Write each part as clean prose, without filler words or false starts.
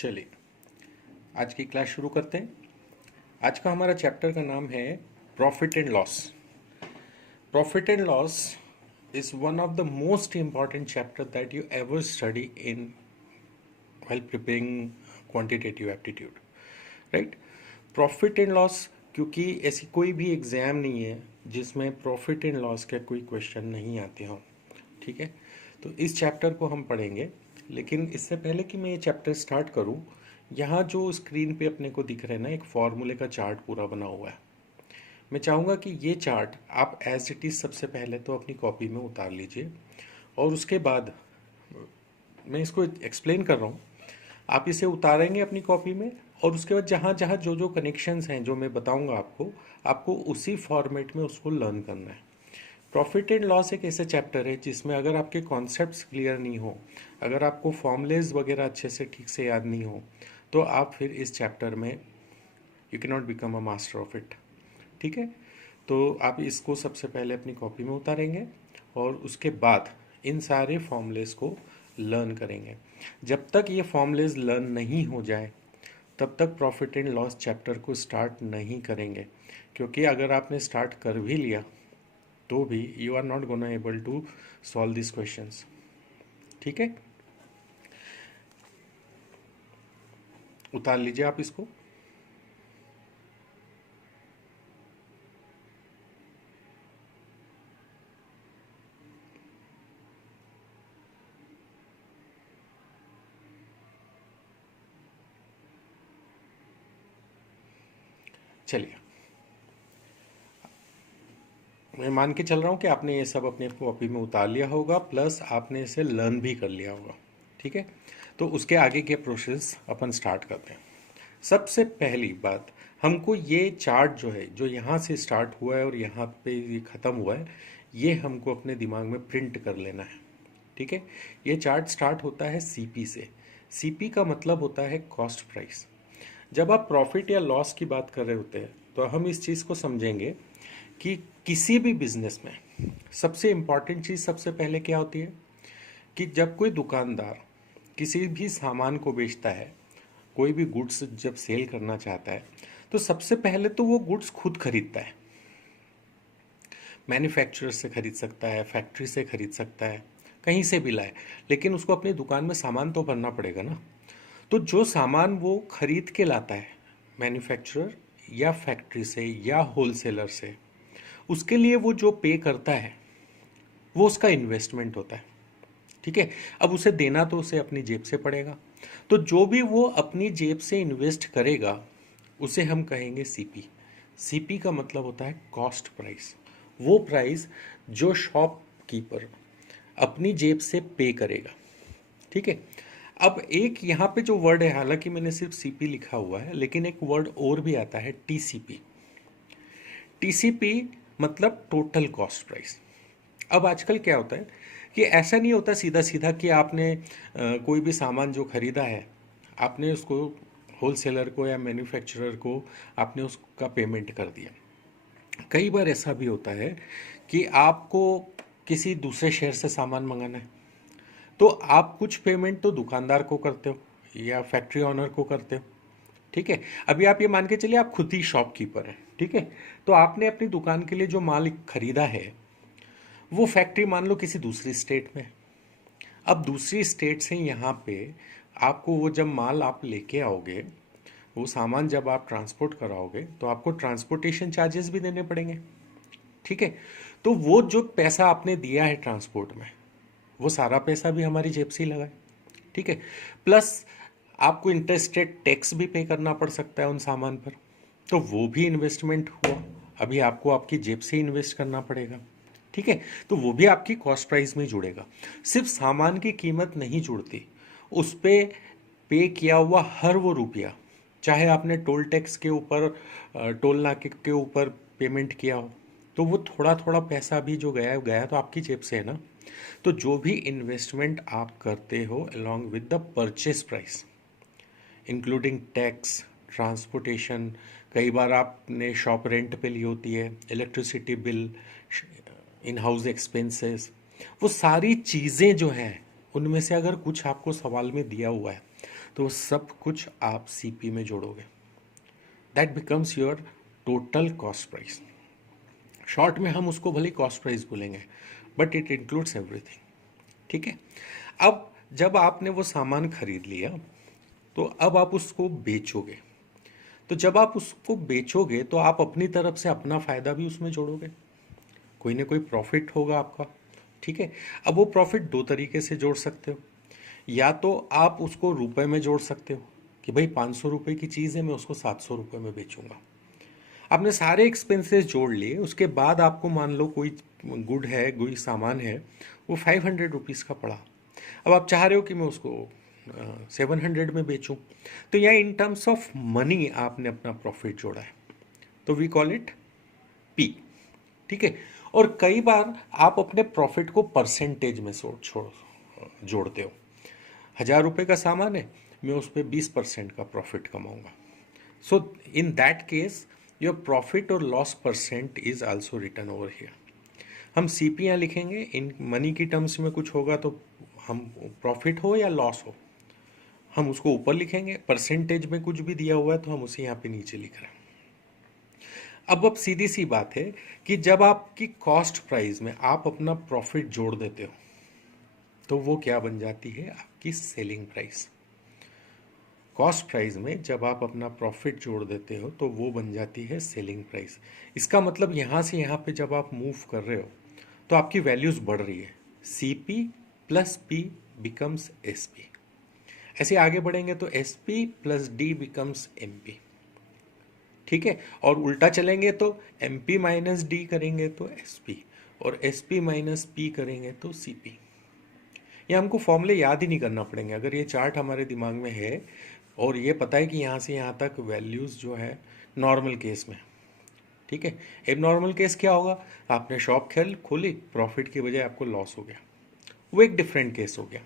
चलिए आज की क्लास शुरू करते हैं। आज का हमारा चैप्टर का नाम है profit and loss. Profit and loss is one of the most important chapter that you ever study in while preparing quantitative aptitude, right. Profit and loss, क्योंकि ऐसी कोई भी एग्जाम नहीं है जिसमें प्रॉफिट एंड लॉस के कोई क्वेश्चन नहीं आते हों, ठीक है। तो इस चैप्टर को हम पढ़ेंगे, लेकिन इससे पहले कि मैं ये चैप्टर स्टार्ट करूं, यहाँ जो स्क्रीन पे अपने को दिख रहा है ना, एक फॉर्मूले का चार्ट पूरा बना हुआ है। मैं चाहूँगा कि ये चार्ट आप एज इट इज़ सबसे पहले तो अपनी कॉपी में उतार लीजिए, और उसके बाद मैं इसको एक्सप्लेन कर रहा हूँ, आप इसे उतारेंगे अपनी कॉपी में, और उसके बाद जहाँ जहाँ जो जो कनेक्शंस हैं जो मैं बताऊँगा आपको उसी फॉर्मेट में उसको लर्न करना है। प्रॉफिट एंड लॉस एक ऐसे चैप्टर है जिसमें अगर आपके कॉन्सेप्ट्स क्लियर नहीं हो, अगर आपको फॉर्मूलेज वगैरह अच्छे से ठीक से याद नहीं हो, तो आप फिर इस चैप्टर में you can not become a master of it, ठीक है। तो आप इसको सबसे पहले अपनी कॉपी में उतारेंगे और उसके बाद इन सारे फॉर्मूलेज को लर्न करेंगे। जब तक ये फॉर्मूलेज लर्न नहीं हो जाए तब तक प्रॉफिट एंड लॉस चैप्टर को स्टार्ट नहीं करेंगे, क्योंकि अगर आपने स्टार्ट कर भी लिया तो भी you are not gonna able to solve this questions, ठीक है। उतार लीजिए आप इसको। चलिए, मैं मान के चल रहा हूँ कि आपने ये सब अपने कॉपी में उतार लिया होगा, प्लस आपने इसे लर्न भी कर लिया होगा, ठीक है। तो उसके आगे के प्रोसेस अपन स्टार्ट करते हैं। सबसे पहली बात, हमको ये चार्ट जो है, जो यहाँ से स्टार्ट हुआ है और यहाँ पे ये ख़त्म हुआ है, ये हमको अपने दिमाग में प्रिंट कर लेना है, ठीक है। ये चार्ट स्टार्ट होता है सीपी से। सीपी का मतलब होता है कॉस्ट प्राइस। जब आप प्रॉफिट या लॉस की बात कर रहे होते हैं तो हम इस चीज़ को समझेंगे कि किसी भी बिजनेस में सबसे इम्पॉर्टेंट चीज़ सबसे पहले क्या होती है कि जब कोई दुकानदार किसी भी सामान को बेचता है, कोई भी गुड्स जब सेल करना चाहता है, तो सबसे पहले तो वो गुड्स खुद खरीदता है। मैन्युफैक्चरर से खरीद सकता है, फैक्ट्री से खरीद सकता है, कहीं से भी लाए, लेकिन उसको अपनी दुकान में सामान तो भरना पड़ेगा ना। तो जो सामान वो खरीद के लाता है मैन्युफैक्चरर या फैक्ट्री से या होलसेलर से, उसके लिए वो जो पे करता है वो उसका इन्वेस्टमेंट होता है, ठीक है। अब उसे देना तो उसे अपनी जेब से पड़ेगा, तो जो भी वो अपनी जेब से इन्वेस्ट करेगा उसे हम कहेंगे सीपी। सीपी का मतलब होता है कॉस्ट प्राइस, वो प्राइस जो शॉपकीपर अपनी जेब से पे करेगा, ठीक है। अब एक यहाँ पे जो वर्ड है, हालांकि मैंने सिर्फ सीपी लिखा हुआ है, लेकिन एक वर्ड और भी आता है टीसीपी। टीसीपी मतलब टोटल कॉस्ट प्राइस। अब आजकल क्या होता है कि ऐसा नहीं होता सीधा सीधा कि आपने कोई भी सामान जो खरीदा है, आपने उसको होलसेलर को या मैन्युफैक्चरर को आपने उसका पेमेंट कर दिया। कई बार ऐसा भी होता है कि आपको किसी दूसरे शहर से सामान मंगाना है, तो आप कुछ पेमेंट तो दुकानदार को करते हो या फैक्ट्री ऑनर को करते हो, ठीक है। अभी आप ये मान के चलिए आप खुद ही शॉपकीपर हैं, ठीक है। तो आपने अपनी दुकान के लिए जो माल खरीदा है, वो फैक्ट्री मान लो किसी दूसरी स्टेट में। अब दूसरी स्टेट से यहाँ पे आपको वो जब माल आप लेके आओगे, वो सामान जब आप ट्रांसपोर्ट कराओगे, तो आपको ट्रांसपोर्टेशन चार्जेस भी देने पड़ेंगे, ठीक है। तो वो जो पैसा आपने दिया है ट्रांसपोर्ट में, वो सारा पैसा भी हमारी जेब से ही लगा है, ठीक है। प्लस आपको इंटरेस्टेड टैक्स भी पे करना पड़ सकता है उन सामान पर, तो वो भी इन्वेस्टमेंट हुआ, अभी आपको आपकी जेब से इन्वेस्ट करना पड़ेगा, ठीक है। तो वो भी आपकी कॉस्ट प्राइस में जुड़ेगा। सिर्फ सामान की कीमत नहीं जुड़ती, उस पे किया हुआ हर वो रुपया, चाहे आपने टोल टैक्स के ऊपर, टोल नाके के ऊपर पेमेंट किया हो, तो वो थोड़ा थोड़ा पैसा भी जो गया गया तो आपकी जेब से है ना। तो जो भी इन्वेस्टमेंट आप करते हो along with the purchase price, including tax, transportation, कई बार आपने शॉप रेंट पे ली होती है, electricity bill, in house expenses, वो सारी चीज़ें जो हैं उनमें से अगर कुछ आपको सवाल में दिया हुआ है तो वो सब कुछ आप सीपी में जोड़ोगे, that becomes your total cost price. Short में हम उसको भले कॉस्ट प्राइस बोलेंगे, बट इट इंक्लूड्स एवरीथिंग। ठीक है। अब जब आपने वो सामान खरीद लिया तो अब आप उसको बेचोगे। तो जब आप उसको बेचोगे तो आप अपनी तरफ से अपना फायदा भी उसमें जोड़ोगे, कोई ना कोई प्रॉफिट होगा आपका। ठीक है। अब वो प्रॉफिट दो तरीके से जोड़ सकते हो, या तो आप उसको रुपए में जोड़ सकते हो कि भाई 500 रुपये की चीज़ है, मैं उसको 700 रुपये में बेचूंगा। आपने सारे एक्सपेंसेस जोड़ लिए, उसके बाद आपको मान लो कोई गुड है, कोई सामान है, वो 500 रुपीज़ का पड़ा। अब आप चाह रहे हो कि मैं उसको 700 में बेचूं, तो यहाँ इन टर्म्स ऑफ मनी आपने अपना प्रॉफिट जोड़ा है, तो वी कॉल इट पी। ठीक है। और कई बार आप अपने प्रॉफिट को परसेंटेज में जोड़ते हो। 1000 रुपये का सामान है, मैं उस पर 20% का प्रॉफिट कमाऊंगा। So in that case your profit और loss percent is also written over here. हम सीपीआं लिखेंगे, इन मनी की टर्म्स में कुछ होगा तो हम प्रॉफिट हो या लॉस हो, हम उसको ऊपर लिखेंगे। परसेंटेज में कुछ भी दिया हुआ है तो हम उसे यहाँ पे नीचे लिख रहे हैं। अब सीधी सी बात है कि जब आपकी कॉस्ट प्राइस में आप अपना प्रॉफिट जोड़ देते हो तो वो क्या बन जाती है, आपकी सेलिंग प्राइस। कॉस्ट प्राइस में जब आप अपना प्रॉफिट जोड़ देते हो तो वो बन जाती है सेलिंग प्राइस। इसका मतलब यहाँ से यहाँ पे जब आप मूव कर रहे हो तो आपकी वैल्यूज बढ़ रही है। C P plus P becomes S P. ऐसे आगे बढ़ेंगे तो S P plus D becomes M P. ठीक है। और उल्टा चलेंगे तो एम पी माइनस डी करेंगे तो एस पी, और एस पी माइनस पी करेंगे तो सी पी। ये हमको फॉर्मूले याद ही नहीं करना पड़ेंगे, अगर ये चार्ट हमारे दिमाग में है और ये पता है कि यहाँ से यहाँ तक वैल्यूज़ जो है नॉर्मल केस में। ठीक है। अब नॉर्मल केस क्या होगा, आपने शॉप खोली, प्रॉफिट की बजाय आपको लॉस हो गया, वो एक डिफरेंट केस हो गया।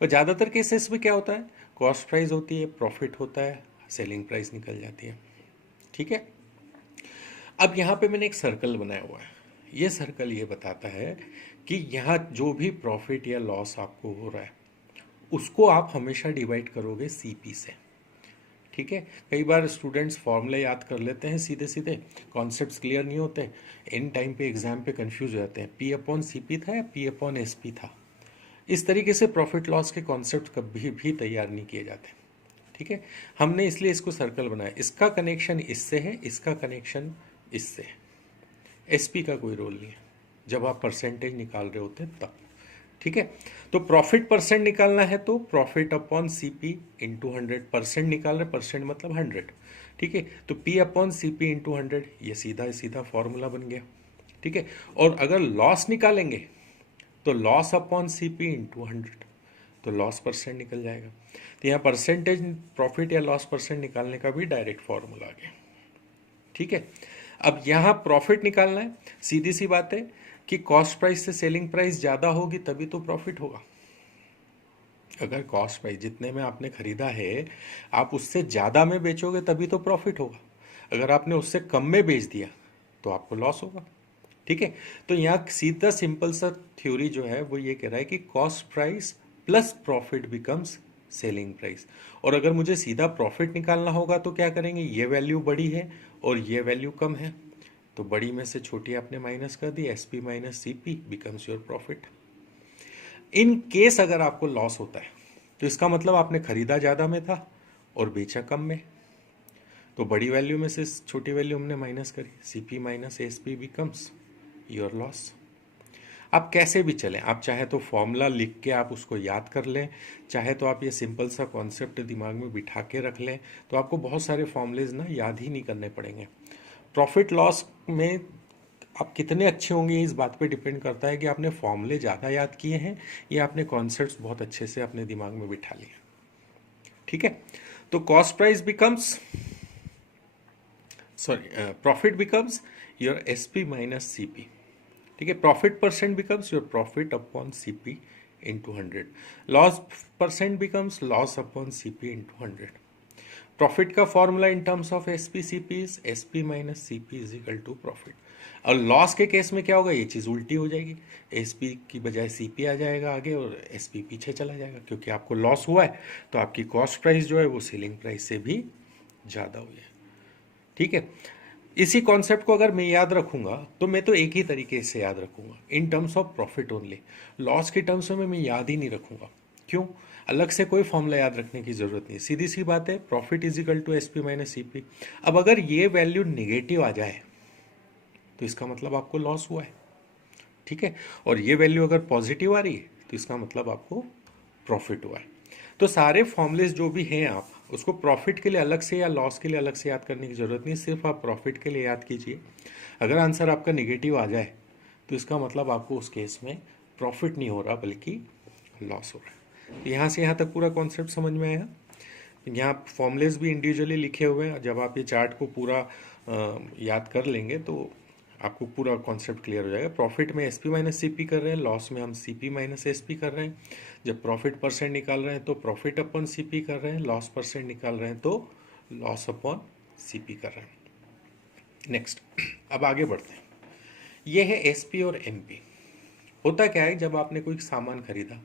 और ज़्यादातर केसेस में क्या होता है, कॉस्ट प्राइस होती है, प्रॉफिट होता है, सेलिंग प्राइस निकल जाती है। ठीक है। अब यहाँ पे मैंने एक सर्कल बनाया हुआ है, ये सर्कल ये बताता है कि यहाँ जो भी प्रॉफिट या लॉस आपको हो रहा है उसको आप हमेशा डिवाइड करोगे सीपी से। ठीक है। कई बार स्टूडेंट्स फॉर्मूले याद कर लेते हैं सीधे सीधे, कॉन्सेप्ट्स क्लियर नहीं होते, इन टाइम पे एग्जाम पे कंफ्यूज हो जाते हैं, पी अपॉन सी पी था या पी अपॉन एस पी था। इस तरीके से प्रॉफिट लॉस के कॉन्सेप्ट कभी भी तैयार नहीं किए जाते। ठीक है। हमने इसलिए इसको सर्कल बनाया, इसका कनेक्शन इससे है, इसका कनेक्शन इससे है। एस पी का कोई रोल नहीं है जब आप परसेंटेज निकाल रहे होते तब। ठीक है। तो प्रॉफिट परसेंट निकालना है तो profit upon C P into 100%, निकाल रहे, परसेंट मतलब 100। ठीक है। तो P upon C P into 100, ये सीधा सीधा फॉर्मूला बन गया। ठीक है। और अगर लॉस निकालेंगे तो loss upon C P into 100, तो लॉस परसेंट निकल जाएगा। तो यहाँ परसेंटेज प्रॉफिट या लॉस परसेंट निकालने का भी डायरेक्ट फॉर्मूला आ गया। ठीक है। अब यहाँ प्रॉफिट निकालना है, सीधी सी बात है कि कॉस्ट प्राइस से सेलिंग प्राइस ज़्यादा होगी तभी तो प्रॉफिट होगा। अगर कॉस्ट प्राइस जितने में आपने खरीदा है आप उससे ज़्यादा में बेचोगे तभी तो प्रॉफिट होगा, अगर आपने उससे कम में बेच दिया तो आपको लॉस होगा। ठीक है। तो यहाँ सीधा सिंपल सा थ्योरी जो है वो ये कह रहा है कि cost price plus profit becomes selling price. और अगर मुझे सीधा प्रॉफिट निकालना होगा तो क्या करेंगे, ये वैल्यू बड़ी है और ये वैल्यू कम है, तो बड़ी में से छोटी आपने माइनस कर दी, S P minus C P becomes your profit. In case अगर आपको लॉस होता है तो इसका मतलब आपने खरीदा ज़्यादा में था और बेचा कम में, तो बड़ी वैल्यू में से छोटी वैल्यू हमने माइनस करी, C P minus S P becomes your loss. आप कैसे भी चलें, आप चाहे तो फॉर्मूला लिख के आप उसको याद कर लें, चाहे तो आप ये सिंपल सा कॉन्सेप्ट दिमाग में बिठा के रख लें, तो आपको बहुत सारे फॉर्मूलेज ना याद ही नहीं करने पड़ेंगे। प्रॉफिट लॉस में आप कितने अच्छे होंगे इस बात पे डिपेंड करता है कि आपने फॉर्मूले ज़्यादा याद किए हैं या आपने कॉन्सेप्ट्स बहुत अच्छे से अपने दिमाग में बिठा लिए। ठीक है। तो cost price becomes profit becomes your S P minus C P. ठीक है। Profit percent becomes your profit upon C P into 100, loss percent becomes loss upon C P into 100। Profit का formula in terms of SP CP is SP minus CP is equal to profit. और loss के case में क्या होगा, ये चीज़ उल्टी हो जाएगी, एसपी की बजाय सीपी आ जाएगा आगे और एसपी पीछे चला जाएगा, क्योंकि आपको लॉस हुआ है तो आपकी कॉस्ट प्राइस जो है वो सेलिंग प्राइस से भी ज़्यादा हुई है। ठीक है, इसी कॉन्सेप्ट को अगर मैं याद रखूंगा तो मैं तो एक ही तरीके से याद रखूंगा, इन terms of profit only. Loss के टर्म्स में मैं याद ही नहीं रखूंगा। क्यों? अलग से कोई फॉर्मूला याद रखने की जरूरत नहीं, सीधी सी बात है, profit is equal to SP minus CP. अब अगर ये वैल्यू निगेटिव आ जाए तो इसका मतलब आपको लॉस हुआ है। ठीक है, और ये वैल्यू अगर पॉजिटिव आ रही है तो इसका मतलब आपको प्रॉफिट हुआ है। तो सारे फॉर्मूलेज जो भी हैं आप उसको प्रॉफिट के लिए अलग से या लॉस के लिए अलग से याद करने की जरूरत नहीं, सिर्फ आप प्रॉफिट के लिए याद कीजिए। अगर आंसर आपका निगेटिव आ जाए तो इसका मतलब आपको उस केस में प्रॉफिट नहीं हो रहा बल्कि लॉस हो रहा है। तो यहाँ से यहाँ तक पूरा कॉन्सेप्ट समझ में आया। यहाँ फॉर्मूलेज भी इंडिविजुअली लिखे हुए हैं, जब आप ये चार्ट को पूरा याद कर लेंगे तो आपको पूरा कॉन्सेप्ट क्लियर हो जाएगा। प्रॉफिट में एसपी माइनस सीपी कर रहे हैं, लॉस में हम सीपी माइनस एसपी कर रहे हैं। जब प्रॉफिट परसेंट निकाल रहे हैं तो प्रॉफिट अपॉन सीपी कर रहे हैं, लॉस परसेंट निकाल रहे हैं तो लॉस अपॉन सीपी कर रहे हैं। नेक्स्ट, अब आगे बढ़ते हैं। ये है एसपी और एमपी। होता क्या है, जब आपने कोई सामान खरीदा,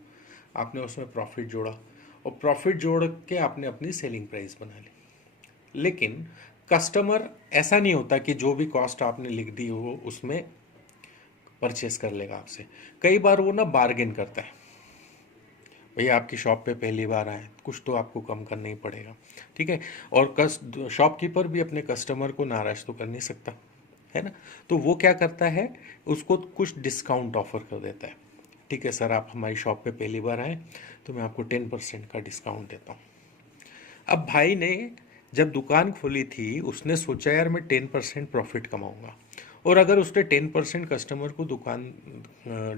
आपने उसमें प्रॉफिट जोड़ा और प्रॉफिट जोड़ के आपने अपनी सेलिंग प्राइस बना ली। लेकिन कस्टमर ऐसा नहीं होता कि जो भी कॉस्ट आपने लिख दी हो उसमें परचेस कर लेगा आपसे। कई बार वो ना बार्गेन करता है, भैया आपकी शॉप पे पहली बार आए, कुछ तो आपको कम करना ही पड़ेगा। ठीक है, और शॉपकीपर भी अपने कस्टमर को नाराज तो कर नहीं सकता है ना, तो वो क्या करता है, उसको कुछ डिस्काउंट ऑफर कर देता है। ठीक है सर, आप हमारी शॉप पे पहली बार आए तो मैं आपको 10% का डिस्काउंट देता हूँ। अब भाई ने जब दुकान खोली थी उसने सोचा यार मैं 10% प्रॉफिट कमाऊंगा, और अगर उसने 10% कस्टमर को दुकान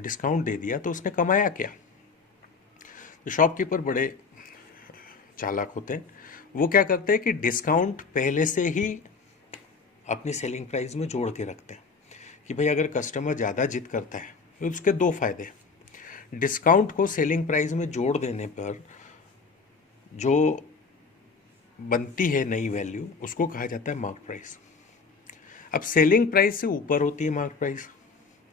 डिस्काउंट दे दिया तो उसने कमाया क्या? तो शॉपकीपर बड़े चालाक होते हैं, वो क्या करते हैं कि डिस्काउंट पहले से ही अपनी सेलिंग प्राइस में जोड़ के रखते हैं कि भाई अगर कस्टमर ज़्यादा जिद करता है तो उसके दो फायदे। डिस्काउंट को सेलिंग प्राइस में जोड़ देने पर जो बनती है नई वैल्यू उसको कहा जाता है मार्क प्राइस। अब सेलिंग प्राइस से ऊपर होती है मार्क प्राइस,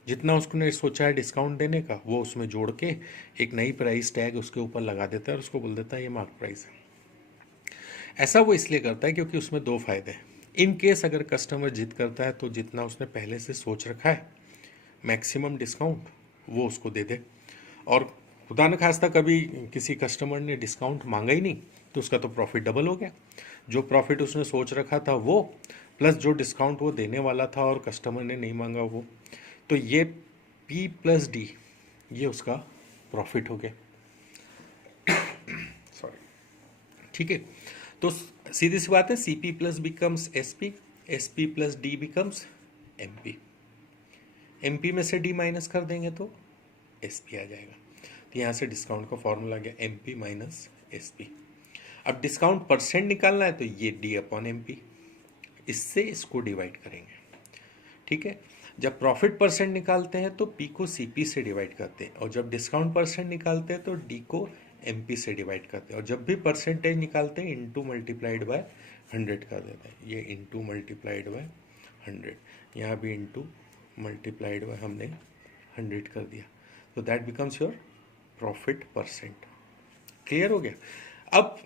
जितना उसने सोचा है डिस्काउंट देने का वो उसमें जोड़ के एक नई प्राइस टैग उसके ऊपर लगा देता है और उसको बोल देता है ये मार्क प्राइस है। ऐसा वो इसलिए करता है क्योंकि उसमें दो फायदे हैं। इन केस अगर कस्टमर जिद करता है तो जितना उसने पहले से सोच रखा है मैक्सिमम डिस्काउंट वो उसको दे दे, और खुदा न खास्ता कभी किसी कस्टमर ने डिस्काउंट मांगा ही नहीं तो उसका तो प्रॉफिट डबल हो गया। जो प्रॉफिट उसने सोच रखा था वो, प्लस जो डिस्काउंट वो देने वाला था और कस्टमर ने नहीं मांगा वो, तो ये P प्लस डी ये उसका प्रॉफिट हो गया। सॉरी। ठीक है, तो सीधी सी बात है, CP plus becomes SP, SP plus D becomes MP, MP में से D माइनस कर देंगे तो SP आ जाएगा। तो यहाँ से डिस्काउंट का फॉर्मूला आ गया MP माइनस SP। अब डिस्काउंट परसेंट निकालना है तो ये D अपॉन MP, इससे इसको डिवाइड करेंगे। ठीक है, जब प्रॉफिट परसेंट निकालते हैं तो P को CP से डिवाइड करते हैं, और जब डिस्काउंट परसेंट निकालते हैं तो D को MP से डिवाइड करते हैं, और जब भी परसेंटेज निकालते हैं इंटू मल्टीप्लाइड बाय 100 कर देते हैं। ये इंटू मल्टीप्लाइड बाय 100, यहाँ भी इंटू मल्टीप्लाइड बाय हमने 100 कर दिया, तो that becomes your profit percent. Clear हो गया? अब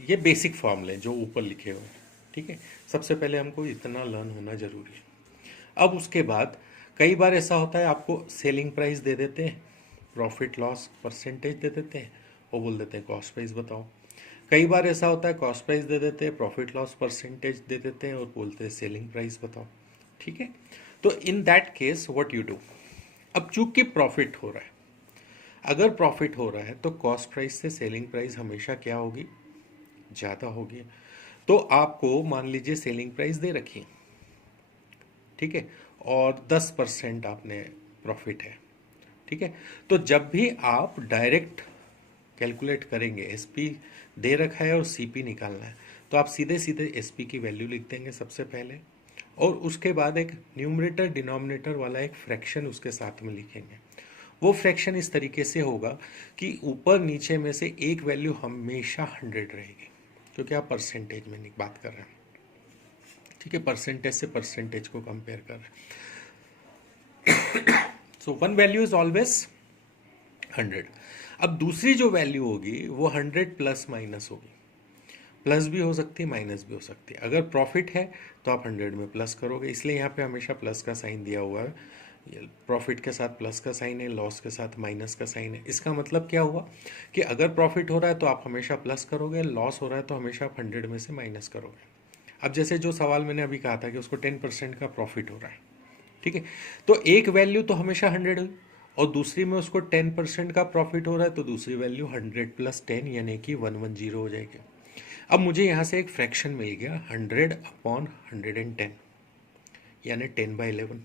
ये बेसिक फॉर्मूले जो ऊपर लिखे हुए हैं, ठीक है, सबसे पहले हमको इतना लर्न होना जरूरी है। अब उसके बाद कई बार ऐसा होता है आपको सेलिंग प्राइस दे देते हैं, प्रॉफिट लॉस परसेंटेज दे देते हैं और बोल देते हैं कॉस्ट प्राइस बताओ। कई बार ऐसा होता है कॉस्ट प्राइस दे देते हैं, प्रॉफिट लॉस परसेंटेज दे देते हैं और बोलते हैं सेलिंग प्राइस बताओ। ठीक है, तो इन that case what you do, अब चूंकि प्रॉफिट हो रहा है, अगर प्रॉफिट हो रहा है तो कॉस्ट प्राइस से सेलिंग प्राइस हमेशा क्या होगी, ज़्यादा होगी। तो आपको मान लीजिए सेलिंग प्राइस दे रखी है, ठीक है, और 10% आपने प्रॉफिट है। ठीक है, तो जब भी आप डायरेक्ट कैलकुलेट करेंगे, एसपी दे रखा है और सीपी निकालना है, तो आप सीधे सीधे एसपी की वैल्यू लिख देंगे सबसे पहले, और उसके बाद एक न्यूमरेटर डिनोमिनेटर वाला एक फ्रैक्शन उसके साथ में लिखेंगे। वो फ्रैक्शन इस तरीके से होगा कि ऊपर नीचे में से एक वैल्यू हमेशा 100 रहेगी। क्योंकि आप परसेंटेज में नहीं बात कर रहे हैं, ठीक है, परसेंटेज से परसेंटेज को कंपेयर कर रहे हैं। So one value is always 100। अब दूसरी जो वैल्यू होगी वो 100 प्लस माइनस होगी, प्लस भी हो सकती है माइनस भी हो सकती है। अगर प्रॉफिट है तो आप 100 में प्लस करोगे, इसलिए यहाँ पे हमेशा प्लस का साइन दिया हुआ है। प्रॉफिट के साथ प्लस का साइन है, लॉस के साथ माइनस का साइन है। इसका मतलब क्या हुआ कि अगर प्रॉफिट हो रहा है तो आप हमेशा प्लस करोगे, लॉस हो रहा है तो हमेशा आप 100 में से माइनस करोगे। अब जैसे जो सवाल मैंने अभी कहा था कि उसको 10% का प्रॉफिट हो रहा है, ठीक है, तो एक वैल्यू तो हमेशा 100 हुई, और दूसरी में उसको 10% का प्रॉफिट हो रहा है तो दूसरी वैल्यू 100 प्लस 10 यानी कि 110 हो जाएगी। अब मुझे यहाँ से एक फ्रैक्शन मिल गया 100 अपॉन 110 यानी 10/11।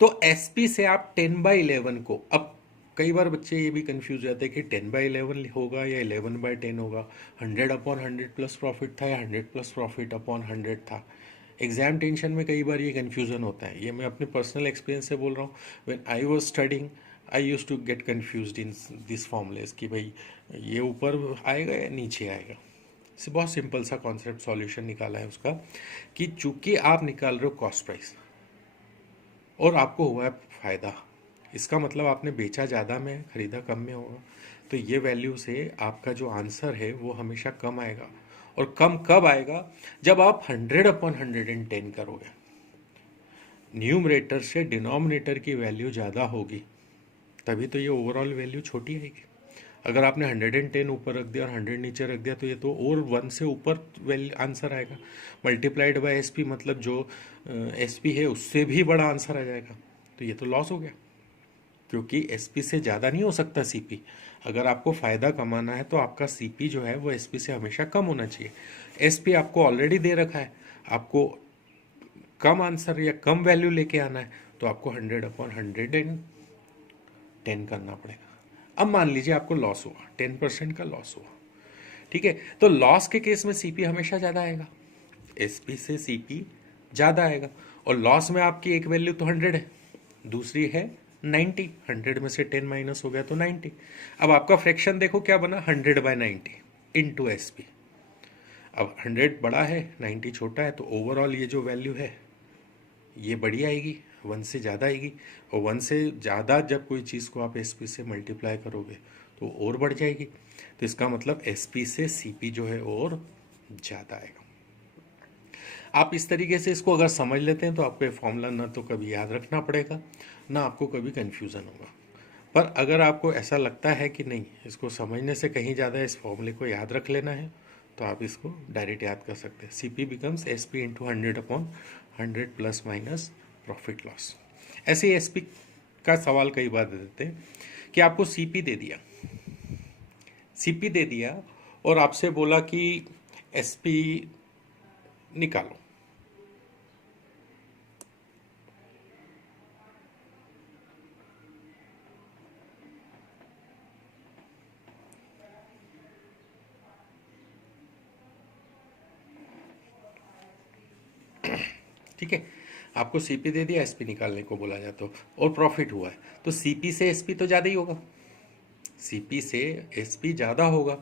तो एसपी से आप 10/11 को, अब कई बार बच्चे ये भी कंफ्यूज रहते हैं कि 10/11 होगा या 11/10 होगा, 100 अपॉन 100 प्लस प्रॉफिट था या 100 प्लस प्रॉफिट अपॉन 100 था। एग्जाम टेंशन में कई बार ये कन्फ्यूज़न होता है, ये मैं अपने पर्सनल एक्सपीरियंस से बोल रहा हूँ। When I was studying I used to get confused in this formulas कि भाई ये ऊपर आएगा या नीचे आएगा। से बहुत सिंपल सा कॉन्सेप्ट सॉल्यूशन निकाला है उसका कि चूंकि आप निकाल रहे हो कॉस्ट प्राइस और आपको हुआ है फ़ायदा, इसका मतलब आपने बेचा ज़्यादा में खरीदा कम में होगा, तो ये वैल्यू से आपका जो आंसर है वो हमेशा कम आएगा। और कम कब आएगा? जब आप 100 अपॉन 110 करोगे, न्यूमरेटर से डिनोमिनेटर की वैल्यू ज़्यादा होगी तभी तो ये ओवरऑल वैल्यू छोटी आएगी। अगर आपने 110 ऊपर रख दिया और 100 नीचे रख दिया तो ये तो और 1 से ऊपर वैल्यू आंसर आएगा। मल्टीप्लाइड बाय एसपी मतलब जो एसपी है उससे भी बड़ा आंसर आ जाएगा, तो ये तो लॉस हो गया, क्योंकि एसपी से ज़्यादा नहीं हो सकता सीपी। अगर आपको फ़ायदा कमाना है तो आपका सीपी जो है वो एसपी से हमेशा कम होना चाहिए। एसपी आपको ऑलरेडी दे रखा है, आपको कम आंसर या कम वैल्यू लेके आना है तो आपको 100 अपॉन 110 करना पड़ेगा। अब मान लीजिए आपको लॉस हुआ, 10% का लॉस हुआ, ठीक है, तो लॉस के केस में सीपी हमेशा ज़्यादा आएगा, एसपी से सीपी ज़्यादा आएगा। और लॉस में आपकी एक वैल्यू तो 100 है, दूसरी है 90, 100 में से 10 माइनस हो गया तो 90। अब आपका फ्रैक्शन देखो क्या बना, 100/90 इंटू एसपी। अब 100 बड़ा है 90 छोटा है, तो ओवरऑल ये जो वैल्यू है ये बड़ी आएगी, 1 से ज़्यादा आएगी। और 1 से ज़्यादा जब कोई चीज़ को आप एसपी से मल्टीप्लाई करोगे तो और बढ़ जाएगी, तो इसका मतलब एसपी से सीपी जो है और ज़्यादा आएगा। आप इस तरीके से इसको अगर समझ लेते हैं तो आपको ये फॉर्मूला ना तो कभी याद रखना पड़ेगा ना आपको कभी कन्फ्यूज़न होगा। पर अगर आपको ऐसा लगता है कि नहीं, इसको समझने से कहीं ज़्यादा इस फॉर्मूले को याद रख लेना है, तो आप इसको डायरेक्ट याद कर सकते हैं। CP becomes SP into 100 upon 100 plus minus profit loss. ऐसे ही एसपी का सवाल कई बार दे देते हैं कि आपको सीपी दे दिया, सीपी दे दिया और आपसे बोला कि एसपी निकालो। ठीक है, आपको सीपी दे दिया, एसपी निकालने को बोला जाता है और प्रॉफिट हुआ है, तो सीपी से एसपी तो ज़्यादा ही होगा, सीपी से एसपी ज़्यादा होगा।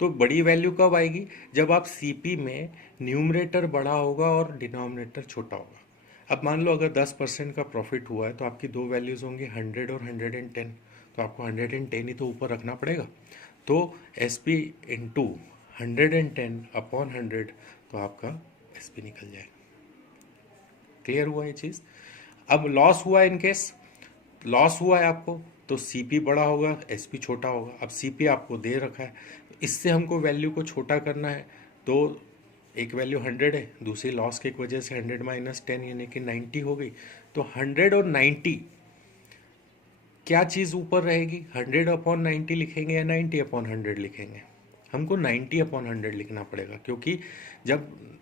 तो बड़ी वैल्यू कब आएगी? जब आप सीपी में न्यूमरेटर बड़ा होगा और डिनोमिनेटर छोटा होगा। अब मान लो अगर 10% का प्रॉफिट हुआ है तो आपकी दो वैल्यूज़ होंगी 100 और 110, तो आपको 110 ही तो ऊपर रखना पड़ेगा। तो एस पी इंटू 110 अपॉन 100, तो आपका एस पी निकल जाएगा। क्लियर हुआ ये चीज़? अब लॉस हुआ, इन केस लॉस हुआ है आपको, तो सीपी बड़ा होगा एसपी छोटा होगा। अब सीपी आपको दे रखा है, इससे हमको वैल्यू को छोटा करना है, तो एक वैल्यू 100 है, दूसरी लॉस की वजह से 100 माइनस 10 यानी कि 90 हो गई। तो 100 और 90 क्या चीज़ ऊपर रहेगी? 100 अपॉन 90 लिखेंगे या 90 अपॉन 100 लिखेंगे? हमको 90 अपॉन 100 लिखना पड़ेगा, क्योंकि जब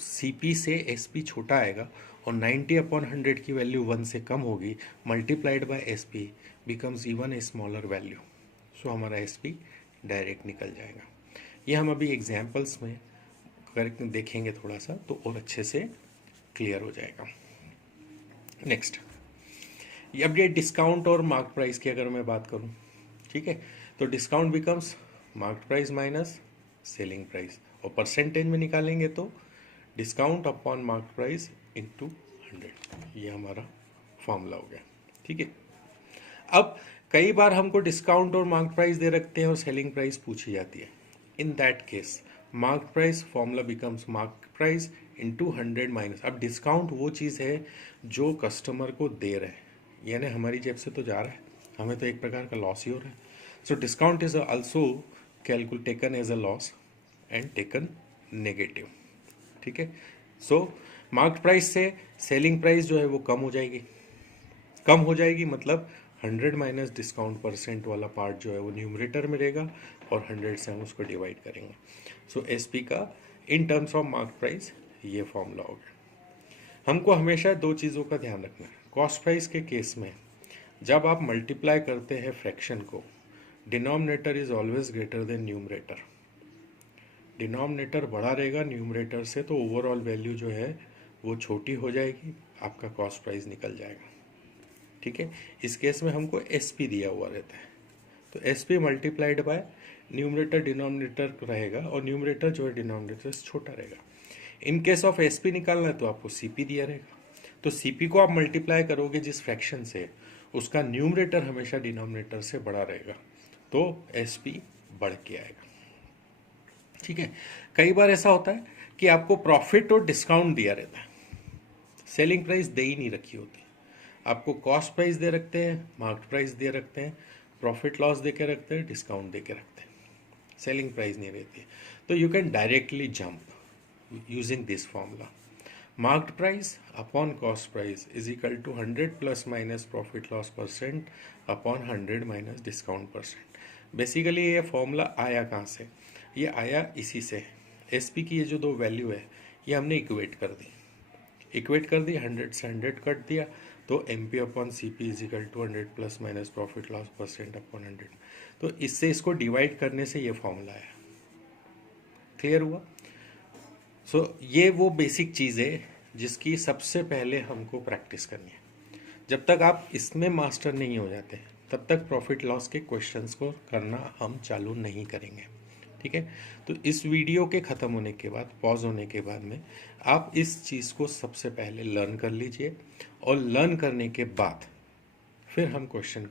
सीपी से एसपी छोटा आएगा और 90 अपॉन 100 की वैल्यू 1 से कम होगी, multiplied by SP becomes even a smaller value, so हमारा एसपी डायरेक्ट निकल जाएगा। ये हम अभी एग्जाम्पल्स में करके देखेंगे थोड़ा सा, तो और अच्छे से क्लियर हो जाएगा। नेक्स्ट, अब ये डिस्काउंट और मार्क प्राइस की अगर मैं बात करूं, ठीक है, तो discount becomes mark price minus selling price, और परसेंटेज में निकालेंगे तो discount upon market price into 100। ये हमारा फॉर्मूला हो गया। ठीक है। अब कई बार हमको डिस्काउंट और मार्केट प्राइस दे रखते हैं और सेलिंग प्राइस पूछी जाती है। इन that case market price formula becomes market price into 100 minus. अब डिस्काउंट वो चीज़ है जो कस्टमर को दे रहे हैं, यानी हमारी जेब से तो जा रहा है, हमें तो एक प्रकार का लॉस ही हो रहा है। So discount is also taken as a loss and taken negative. ठीक है। सो मार्केट प्राइस से सेलिंग प्राइस जो है वो कम हो जाएगी, मतलब 100 माइनस डिस्काउंट परसेंट वाला पार्ट जो है वो न्यूमरेटर में रहेगा और 100 से हम उसको डिवाइड करेंगे। सो एसपी का इन टर्म्स ऑफ मार्केट प्राइस ये फॉर्मूला हो गया। हमको हमेशा दो चीज़ों का ध्यान रखना है। कॉस्ट प्राइस के केस में जब आप मल्टीप्लाई करते हैं फ्रैक्शन को, denominator is always greater than numerator. Denominator बड़ा रहेगा न्यूमरेटर से तो ओवरऑल वैल्यू जो है वो छोटी हो जाएगी, आपका कॉस्ट प्राइस निकल जाएगा। ठीक है। इस केस में हमको एसपी दिया हुआ रहता है, तो SP multiplied by numerator denominator रहेगा और न्यूमरेटर जो है डिनोमिनेटर से छोटा रहेगा। इन केस ऑफ एसपी निकालना है तो आपको सीपी दिया रहेगा, तो सीपी को आप मल्टीप्लाई करोगे जिस फ्रैक्शन से, उसका न्यूमरेटर हमेशा डिनोमिनेटर से बड़ा रहेगा, तो एसपी बढ़ के आएगा। ठीक है। कई बार ऐसा होता है कि आपको प्रॉफिट और डिस्काउंट दिया रहता है, सेलिंग प्राइस दे ही नहीं रखी होती, आपको कॉस्ट प्राइस दे रखते हैं, मार्केट प्राइस दे रखते हैं, प्रॉफिट लॉस दे के रखते हैं, डिस्काउंट दे के रखते हैं, सेलिंग प्राइस नहीं रहती है। तो you can directly jump using this formula, market price upon cost price is equal to 100 plus minus profit loss percent upon 100 minus discount percent. Basically ये फॉर्मूला आया कहाँ से? ये आया इसी से, एसपी की ये जो दो वैल्यू है ये हमने इक्वेट कर दी, 100 से 100 कट दिया, तो M P upon C P is equal to 100 plus minus profit loss percent upon 100। तो इससे इसको डिवाइड करने से ये फॉर्मूला आया। क्लियर हुआ? सो ये वो बेसिक चीज़ है जिसकी सबसे पहले हमको प्रैक्टिस करनी है। जब तक आप इसमें मास्टर नहीं हो जाते तब तक प्रॉफिट लॉस के क्वेश्चंस को करना हम चालू नहीं करेंगे। ठीक है। तो इस वीडियो के ख़त्म होने के बाद, पॉज होने के बाद में आप इस चीज़ को सबसे पहले लर्न कर लीजिए और लर्न करने के बाद फिर हम क्वेश्चन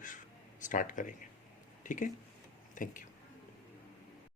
स्टार्ट करेंगे। ठीक है। Thank you.